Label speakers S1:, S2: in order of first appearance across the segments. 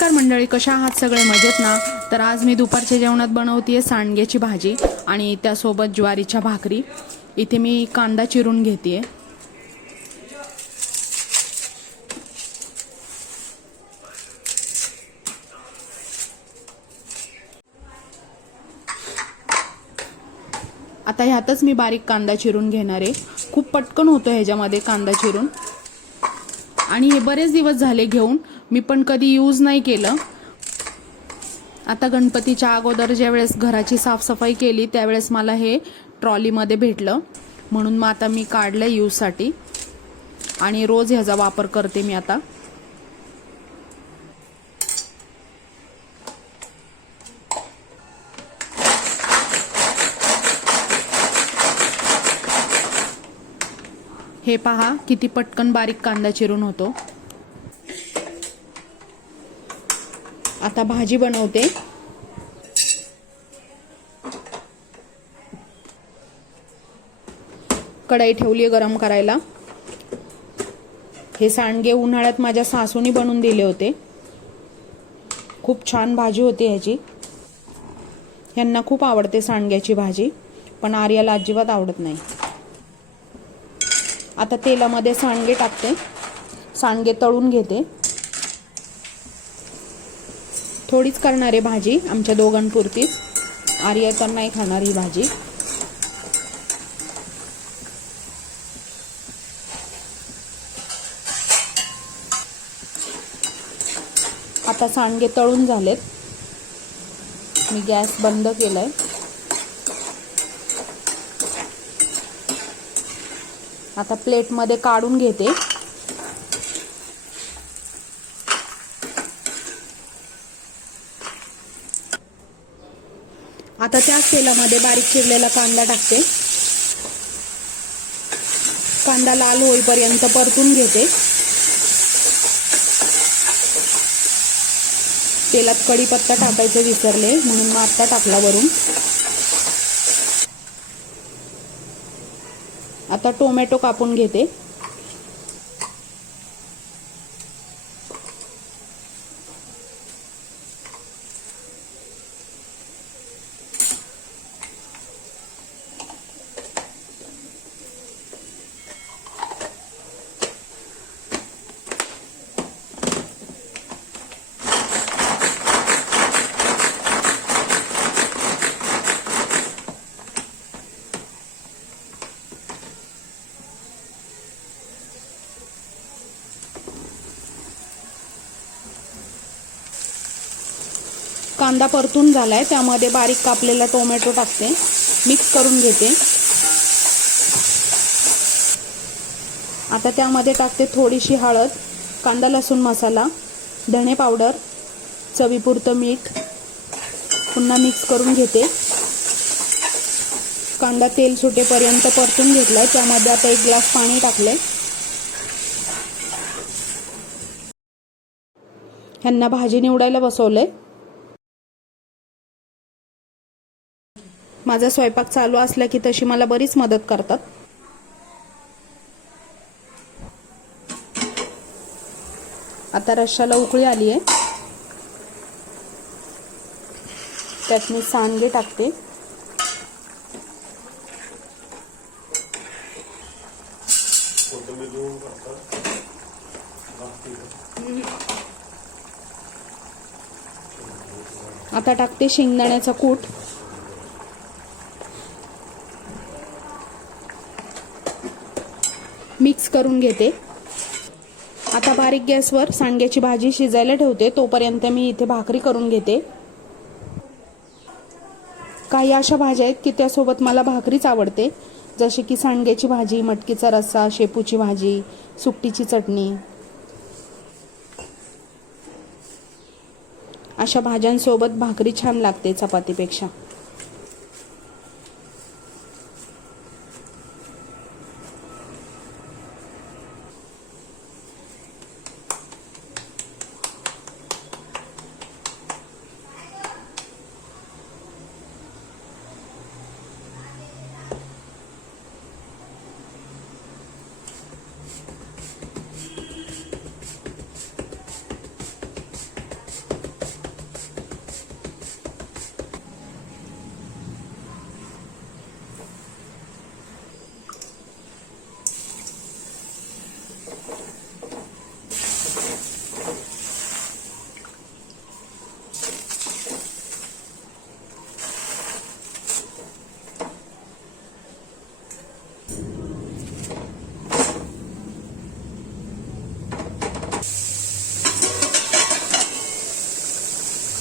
S1: नमस्कार मंडळी कशा आहात सगळे? मजेत ना? तर आज मी दुपारच्या जेवणात बनवतीये सांडग्याची भाजी आणि त्यासोबत ज्वारीच्या भाकरी. इथे मी कांदा चिरून घेते आता ह्यातच मी बारीक कांदा चिरून घेणार आहे. खूप पटकन होतो ह्याच्यामध्ये कांदा चिरून. आणि हे बरेच दिवस झाले घेऊन मी पण कधी यूज नाही केलं. आता गणपतीच्या अगोदर ज्यावेळेस घराची साफसफाई केली त्यावेळेस मला हे ट्रॉलीमध्ये भेटलं. म्हणून मग आता मी काढलं यूजसाठी आणि रोज ह्याचा वापर करते मी आता. हे पहा किती पटकन बारीक कांदा चिरून होतो. आता भाजी बनवते. कढई ठेवली आहे गरम करायला. हे सांडगे उन्हाळ्यात माझ्या सासूनी बनवून दिले होते. खूप छान भाजी होती ह्याची. ह्यांना खूप आवडते सांडग्याची भाजी पण आर्याला अजिबात आवडत नाही. आता तेलामध्ये सांडगे टाकते. सांडगे तळून घेते. थोडीच करणार आहे भाजी आमच्या दोघांपुरतीच. आर्या तर नाही खाणार ही भाजी. आता सांडगे तळून झालेत. मी गॅस बंद केलाय. आता प्लेटमध्ये काढून घेते. आता त्याच तेलामध्ये बारीक चिरलेला कांदा टाकते. कांदा लाल होईपर्यंत परतून घेते. तेलात कढीपत्ता टाकायचं विसरले म्हणून मग आत्ता टाकला वरून. आता टोमॅटो कापून घेते. कांदा परतून झालाय त्यामध्ये बारीक कापलेला टोमॅटो टाकते. मिक्स करून घेते. आता त्यामध्ये टाकते थोडीशी हळद कांदा लसूण मसाला धणे पावडर चवीपुरतं मीठ. पुन्हा मिक्स करून घेते. कांदा तेल सुटेपर्यंत परतून घेतलाय त्यामध्ये आता एक ग्लास पाणी टाकले ह्यांना भाजी निवडायला बसवलंय. माझा स्वयंपाक चालू असला की तशी मला बरीच मदत करतात. आता रश्शाला उकळी आली आहे त्यात मी सांडगे टाकते. आता टाकते शेंगदाण्याचा कूट. मिक्स करून घेते. आता बारीक गॅसवर सांडग्याची भाजी शिजायला ठेवते. तोपर्यंत मी इथे भाकरी करून घेते. काही अशा भाज्या आहेत की त्यासोबत मला भाकरीच आवडते. जसे की सांडग्याची भाजी मटकीचा रस्सा शेपूची भाजी सुकटीची चटणी. अशा भाज्यांसोबत भाकरी छान लागते चपातीपेक्षा.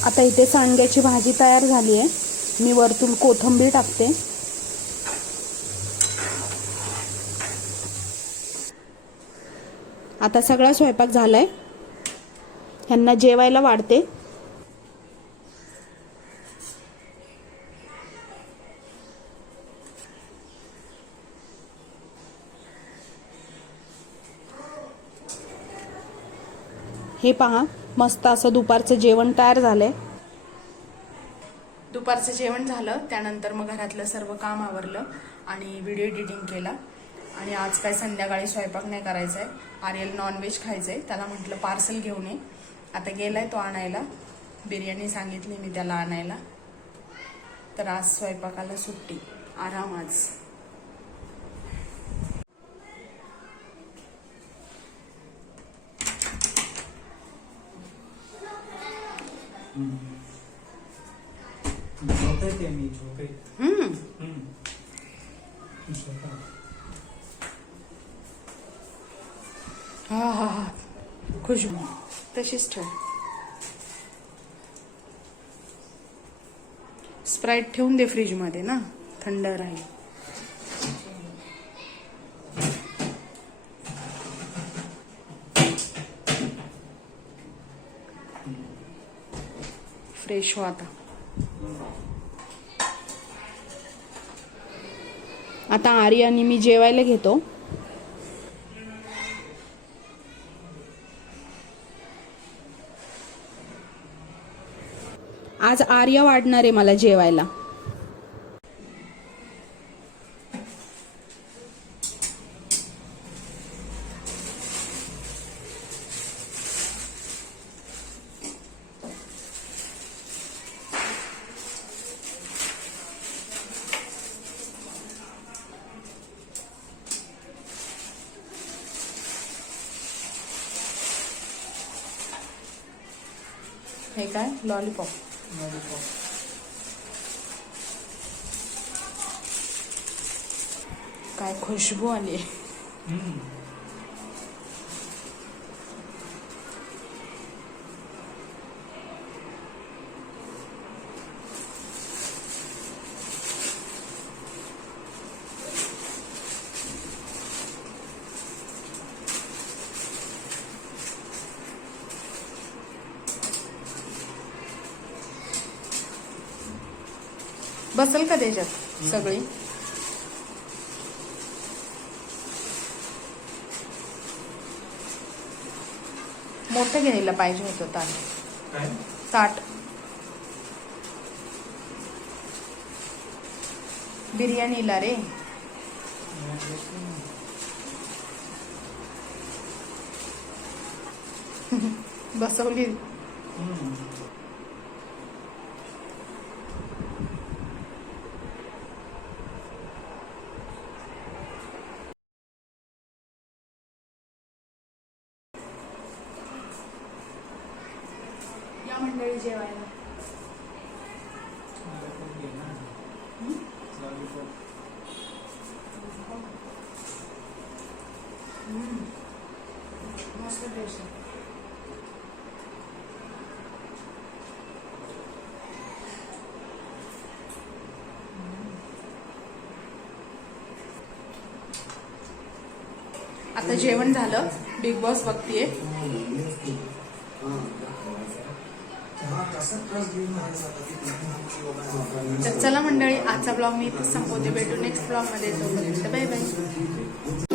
S1: आता इथे सांडग्याची भाजी तयार झाली आहे. मी वरतून कोथंबीर टाकते. आता सगळा स्वयंपाक झालाय. ह्यांना जेवायला वाढते. हे पहा. मस्त असं दुपारचं जेवण तयार झालंय. दुपारचं जेवण झालं त्यानंतर मग घरातलं सर्व काम आवरलं आणि व्हिडिओ एडिटिंग केला. आणि आज काय संध्याकाळी स्वयंपाक नाही करायचा आहे आर्यल नॉनव्हेज खायचं आहे त्याला म्हटलं पार्सल घेऊन ये. आता गेलाय तो आणायला. बिर्याणी सांगितली मी त्याला आणायला. तर आज स्वयंपाकाला सुट्टी. आराम आज.
S2: आहे मी झोपेत
S1: हम्म
S2: हम्म. झोपा.
S1: हा. हा हा खुशबू तशीच ठेव. स्प्राईट ठेवून दे फ्रीजमध्ये ना. थंड राहील. फ्रेश हो आता. आता आर्य आणि मी जेवायला घेतो. आज आर्य वाढणार आहे मला जेवायला. हे काय? Lollipop
S2: lollipop.
S1: काय खुशबू आली. बसल का त्याच्यात सगळी? मोठं घ्यायला पाहिजे होतं ताट. ताट. बिर्याणीला रे. बसवली. सकाळी जेवायला. मस्त टेस्ट आहे. आता जेवण झालं. बिग बॉस बघतीये. हो, हो, हो, तर चला मंडळी आजचा ब्लॉग मी संपवते. भेटू नेक्स्ट ब्लॉगमध्ये बाय बाय.